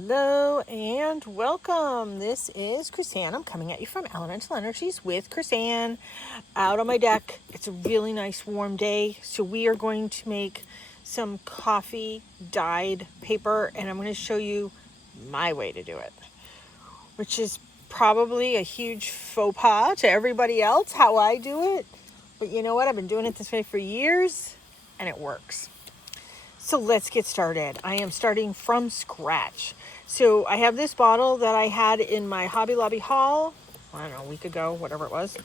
Hello and welcome. This is Chrisanne. I'm coming at you from Elemental Energies with Chrisanne out on my deck. It's a really nice warm day, so we are going to make some coffee dyed paper, and I'm going to show you my way to do it, which is probably a huge faux pas to everybody else how I do it. But you know what? I've been doing it this way for years and it works. So let's get started. I am starting from scratch. So I have this bottle that I had in my Hobby Lobby haul, I don't know, a week ago, whatever it was.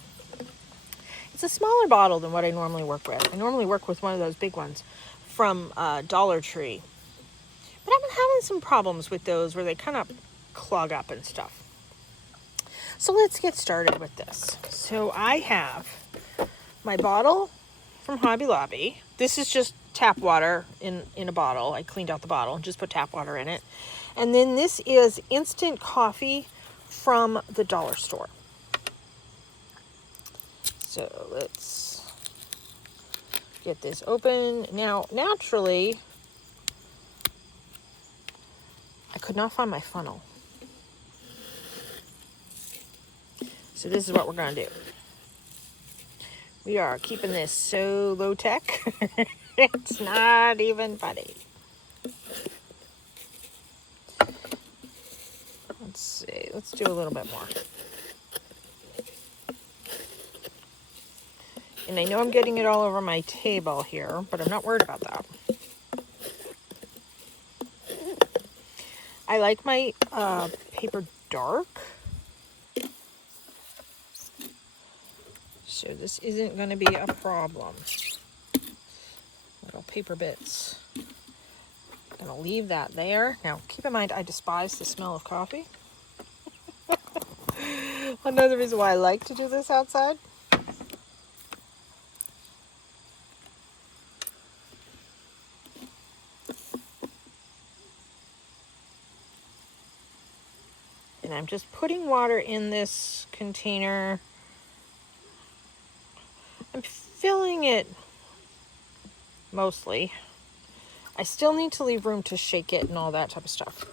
It's a smaller bottle than what I normally work with. I normally work with one of those big ones from Dollar Tree. But I've been having some problems with those where they kind of clog up and stuff. So let's get started with this. So I have my bottle from Hobby Lobby. This is just tap water in a bottle. I cleaned out the bottle and just put tap water in it. And then this is instant coffee from the dollar store. So let's get this open. Now, naturally, I could not find my funnel. So this is what we're going to do. We are keeping this so low tech. It's not even funny. Let's see. Let's do a little bit more. And I know I'm getting it all over my table here, but I'm not worried about that. I like my paper dark. So this isn't going to be a problem. Little paper bits. I'm going to leave that there. Now, keep in mind, I despise the smell of coffee. Another reason why I like to do this outside. And I'm just putting water in this container. I'm filling it mostly. I still need to leave room to shake it and all that type of stuff.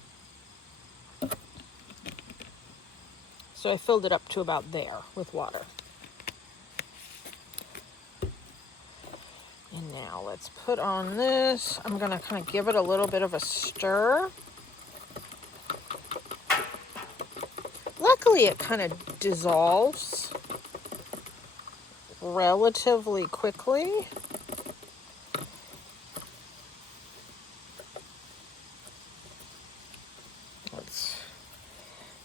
So I filled it up to about there with water. And now let's put on this. I'm going to kind of give it a little bit of a stir. Luckily, it kind of dissolves relatively quickly. Let's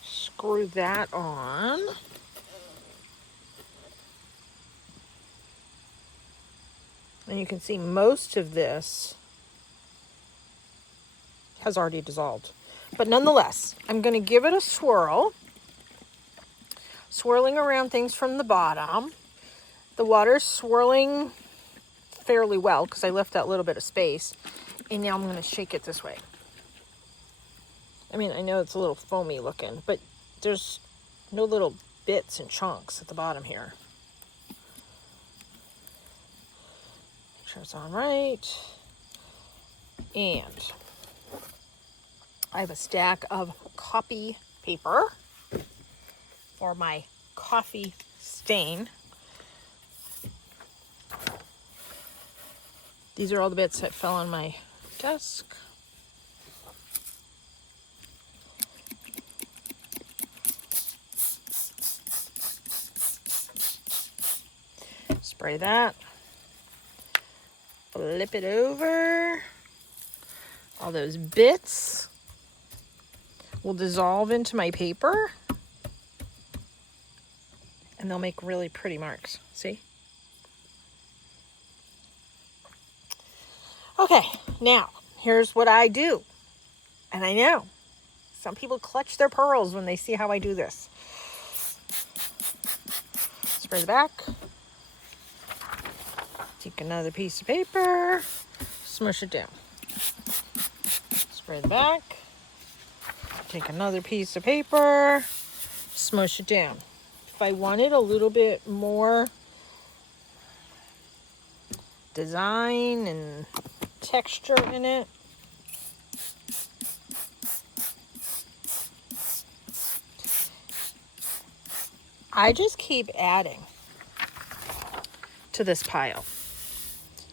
screw that on. And you can see most of this has already dissolved. But nonetheless, I'm going to give it a swirl. Swirling around things from the bottom. The water's swirling fairly well because I left that little bit of space. And now I'm going to shake it this way. I mean, I know it's a little foamy looking, but there's no little bits and chunks at the bottom here. Make sure it's on right. And I have a stack of copy paper for my coffee stain. These are all the bits that fell on my desk. Spray that. Flip it over. All those bits will dissolve into my paper. And they'll make really pretty marks. See? Okay, now, here's what I do. And I know some people clutch their pearls when they see how I do this. Spray the back. Take another piece of paper. Smush it down. Spray the back. Take another piece of paper. Smush it down. If I wanted a little bit more design and texture in it, I just keep adding to this pile.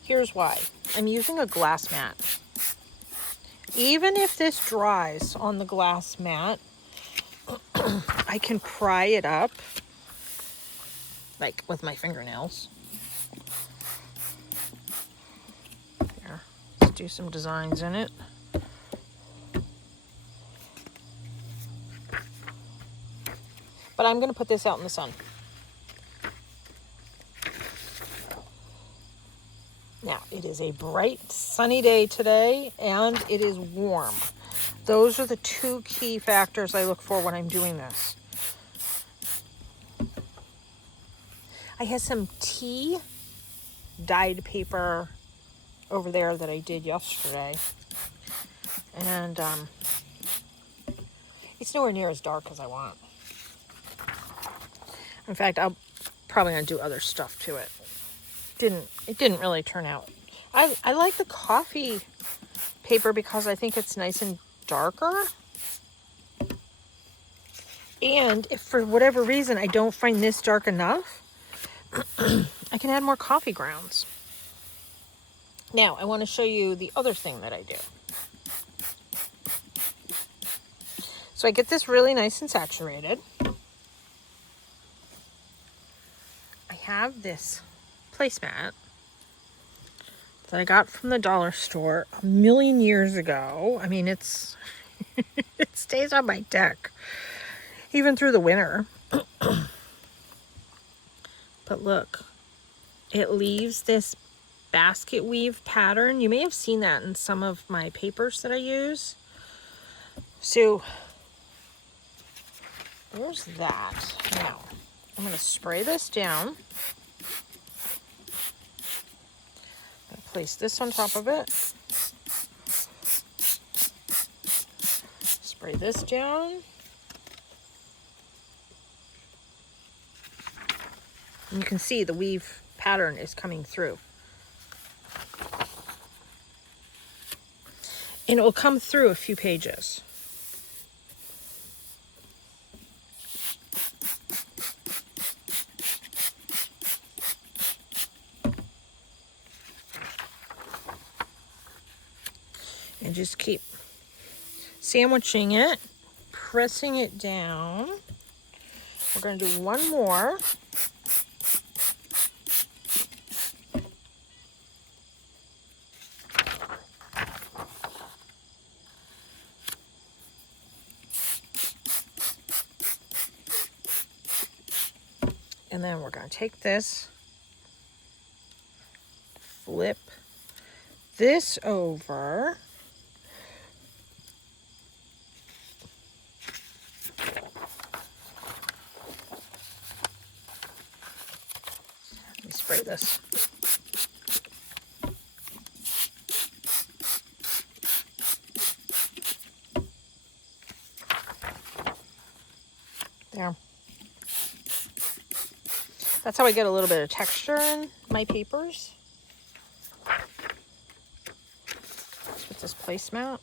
Here's why. I'm using a glass mat. Even if this dries on the glass mat, I can pry it up, like with my fingernails. Here, let's do some designs in it. But I'm going to put this out in the sun. Now, it is a bright, sunny day today, and it is warm. Those are the two key factors I look for when I'm doing this. I had some tea dyed paper over there that I did yesterday. And it's nowhere near as dark as I want. In fact, I'm probably going to do other stuff to it. It didn't really turn out. I like the coffee paper because I think it's nice and darker. And if for whatever reason I don't find this dark enough, I can add more coffee grounds. Now, I want to show you the other thing that I do. So I get this really nice and saturated. I have this placemat that I got from the dollar store a million years ago. I mean, it stays on my deck, even through the winter. But look, it leaves this basket weave pattern. You may have seen that in some of my papers that I use. So there's that. Now, I'm going to spray this down. Place this on top of it. Spray this down. And you can see the weave pattern is coming through. And it will come through a few pages. And just keep sandwiching it, pressing it down. We're going to do one more. And then we're going to take this, flip this over. Let me spray this. There. That's how I get a little bit of texture in my papers. With this placemat.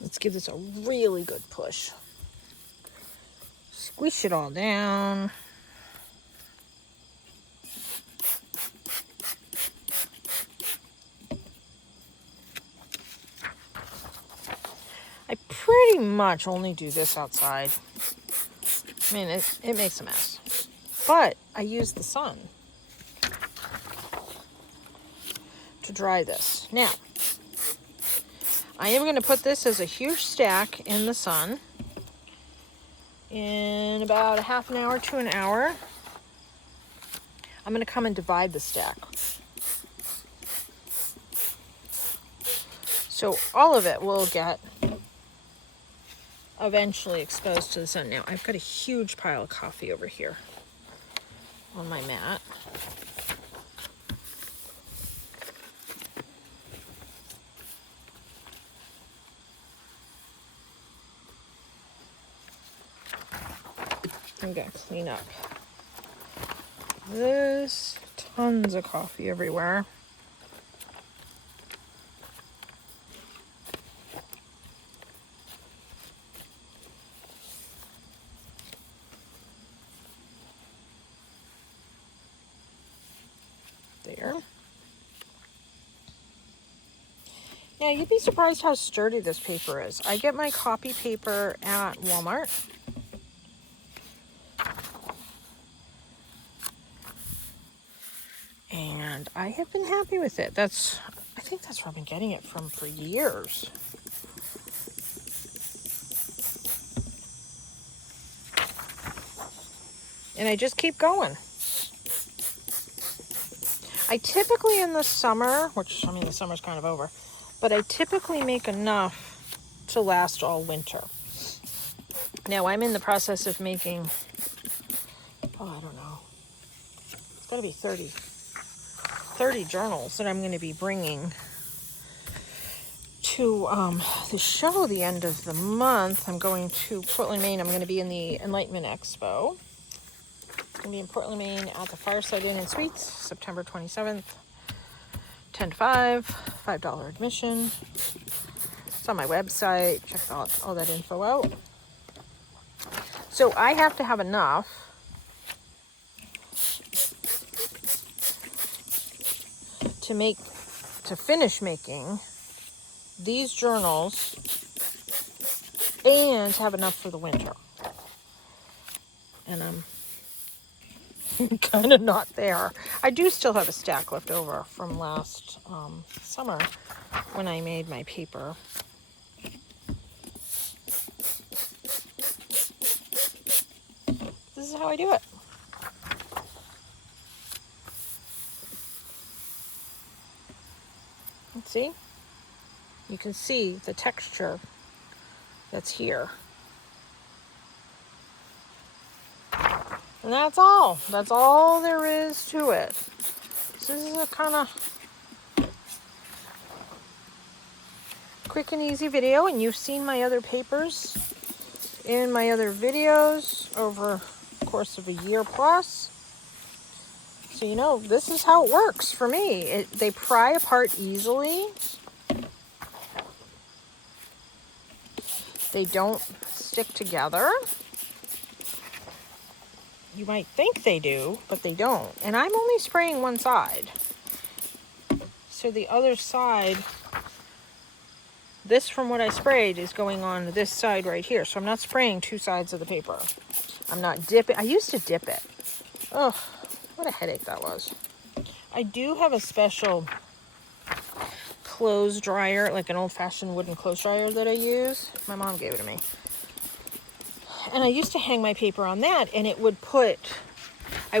Let's give this a really good push. Squish it all down. I pretty much only do this outside. I mean, it makes a mess. But I use the sun to dry this. Now, I am going to put this as a huge stack in the sun in about a half an hour to an hour. I'm going to come and divide the stack. So all of it will get eventually exposed to the sun. Now, I've got a huge pile of coffee over here on my mat. I'm going to clean up There's tons of coffee everywhere. There. Yeah, you'd be surprised how sturdy this paper is. I get my copy paper at Walmart. And I have been happy with it. I think that's where I've been getting it from for years. And I just keep going. I typically in the summer, which, I mean, the summer's kind of over, but I typically make enough to last all winter. Now, I'm in the process of making, I don't know, it's got to be 30 journals that I'm going to be bringing to the show the end of the month. I'm going to Portland, Maine. I'm going to be in the Enlightenment Expo. I'm going to be in Portland, Maine at the Fireside Inn and Suites, September 27th, 10 to 5, $5 admission. It's on my website. Check all that info out. So I have to have enough to finish making these journals and have enough for the winter. And I'm kind of not there. I do still have a stack left over from last summer when I made my paper. This is how I do it. Let's see. You can see the texture that's here. And that's all. That's all there is to it. So this is a kind of quick and easy video, and you've seen my other papers in my other videos over the course of a year plus. So you know, this is how it works for me. They pry apart easily. They don't stick together. You might think they do, but they don't. And I'm only spraying one side. So the other side, this from what I sprayed is going on this side right here. So I'm not spraying two sides of the paper. I'm not dipping. I used to dip it. Oh, what a headache that was. I do have a special clothes dryer, like an old-fashioned wooden clothes dryer that I use. My mom gave it to me. And I used to hang my paper on that, and I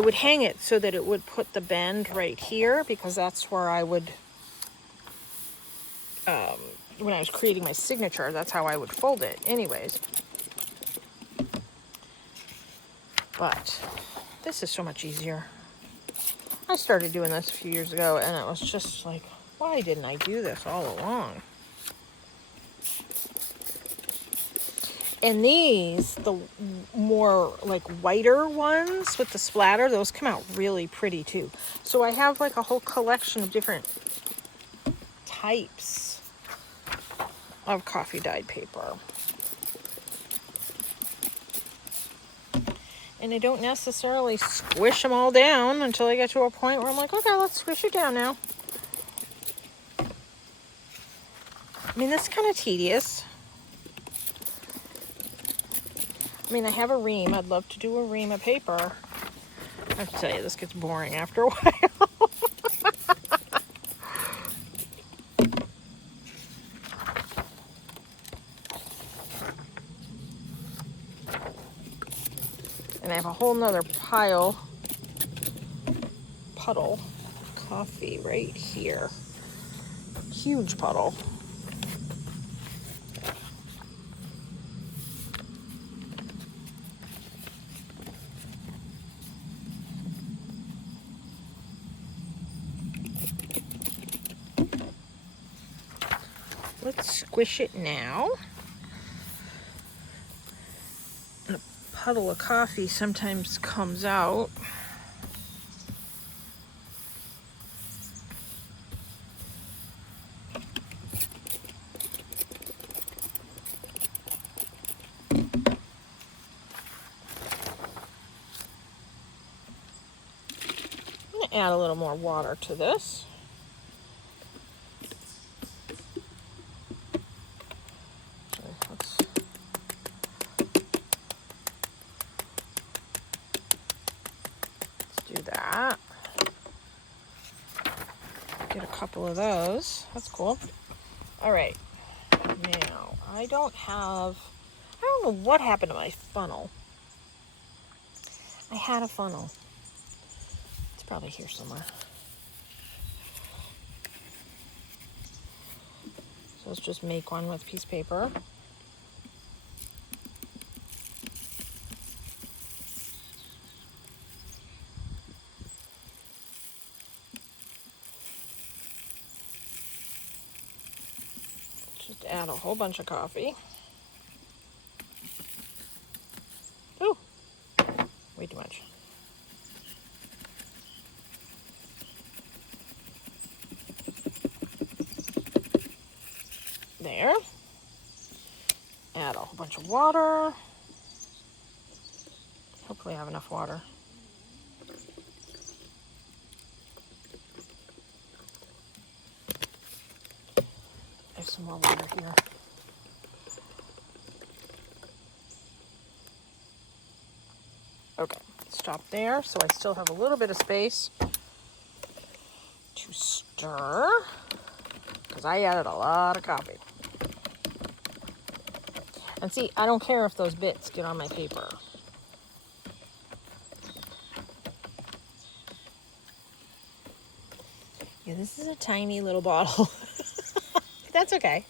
would hang it so that it would put the bend right here, because that's where I would, when I was creating my signature, that's how I would fold it anyways. But this is so much easier. I started doing this a few years ago, and it was just like, why didn't I do this all along? And these, the more like whiter ones with the splatter, those come out really pretty too. So I have like a whole collection of different types of coffee dyed paper. And I don't necessarily squish them all down until I get to a point where I'm like, okay, let's squish it down now. I mean, that's kind of tedious. I mean, I have a ream. I'd love to do a ream of paper. I have to tell you, this gets boring after a while. And I have a whole nother puddle of coffee right here. Huge puddle. Let's squish it now. And a puddle of coffee sometimes comes out. to add a little more water to this. So let's do that. Get a couple of those. That's cool. All right. Now, I don't know what happened to my funnel. I had a funnel. It's probably here somewhere. So let's just make one with piece of paper. Just add a whole bunch of coffee. Ooh, way too much. There. Add a whole bunch of water. Hopefully I have enough water. I have some more water here. Okay, stop there. So I still have a little bit of space to stir, because I added a lot of coffee. And see, I don't care if those bits get on my paper. Yeah, this is a tiny little bottle. That's okay.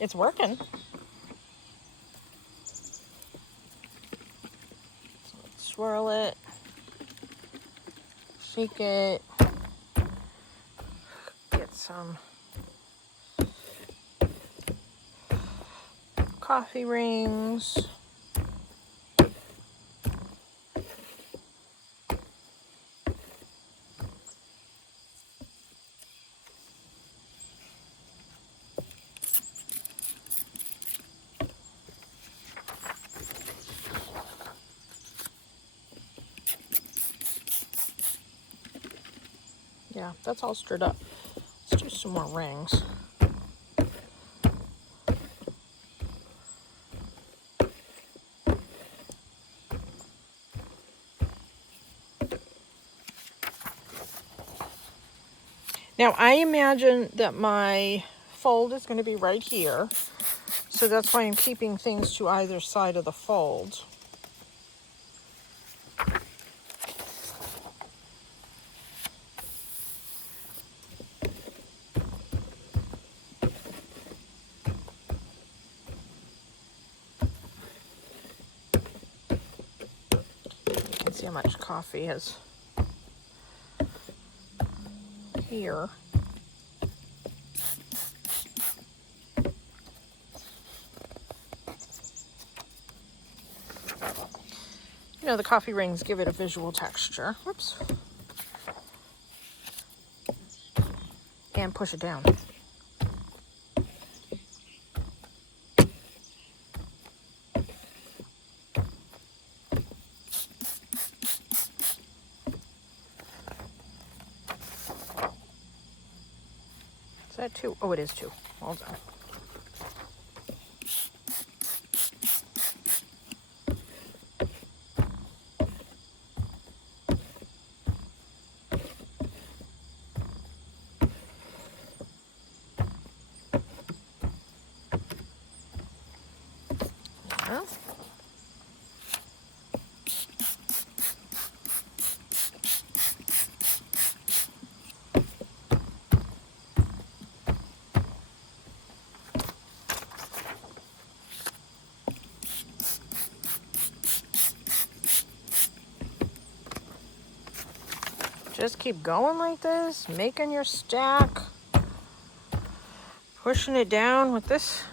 It's working. So let's swirl it. Shake it. Get some coffee rings. Yeah, that's all stirred up. Let's do some more rings. Now, I imagine that my fold is going to be right here. So that's why I'm keeping things to either side of the fold. You can see how much coffee is here. You know, the coffee rings give it a visual texture. Whoops. And push it down. Is that 2? Oh, it is 2. Well done. Yeah. Just keep going like this, making your stack, pushing it down with this.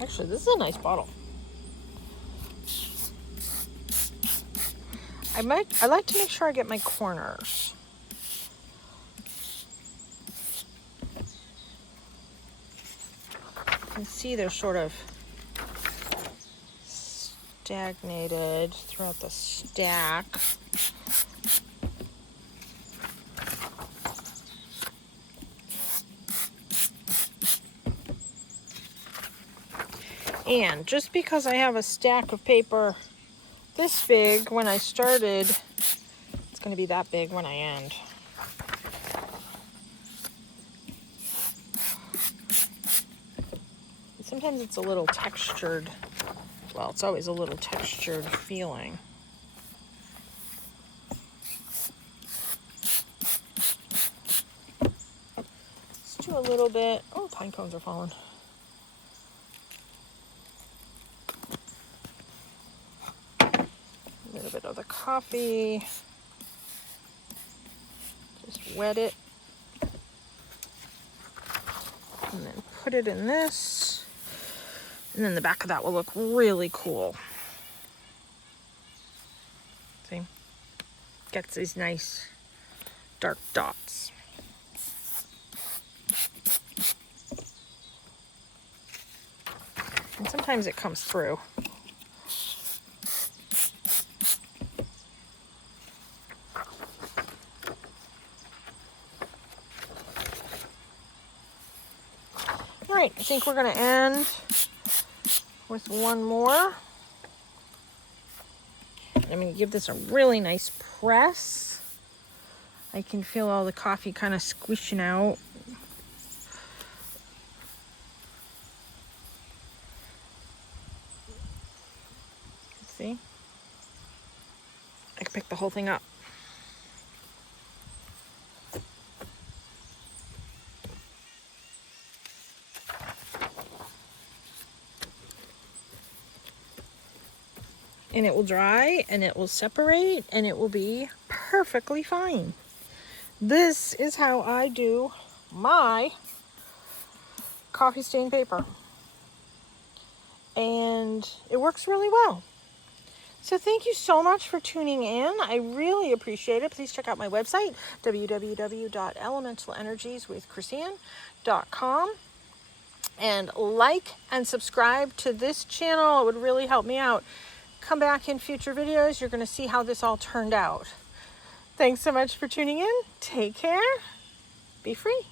Actually, this is a nice bottle. I like to make sure I get my corners. see they're sort of stagnated throughout the stack. And just because I have a stack of paper this big when I started, it's going to be that big when I end. Sometimes it's a little textured. Well, it's always a little textured feeling. Let's do a little bit. Oh, pine cones are falling. A little bit of the coffee. Just wet it. And then put it in this. And then the back of that will look really cool. See? Gets these nice dark dots. And sometimes it comes through. All right, I think we're going to end with one more. I'm going to give this a really nice press. I can feel all the coffee kind of squishing out. See? I can pick the whole thing up. And it will dry and it will separate and it will be perfectly fine. This is how I do my coffee stain paper. And it works really well. So thank you so much for tuning in. I really appreciate it. Please check out my website, www.elementalennergieswithchrisanne.com. And like and subscribe to this channel. It would really help me out. Come back in future videos. You're going to see how this all turned out. Thanks so much for tuning in. Take care. Be free.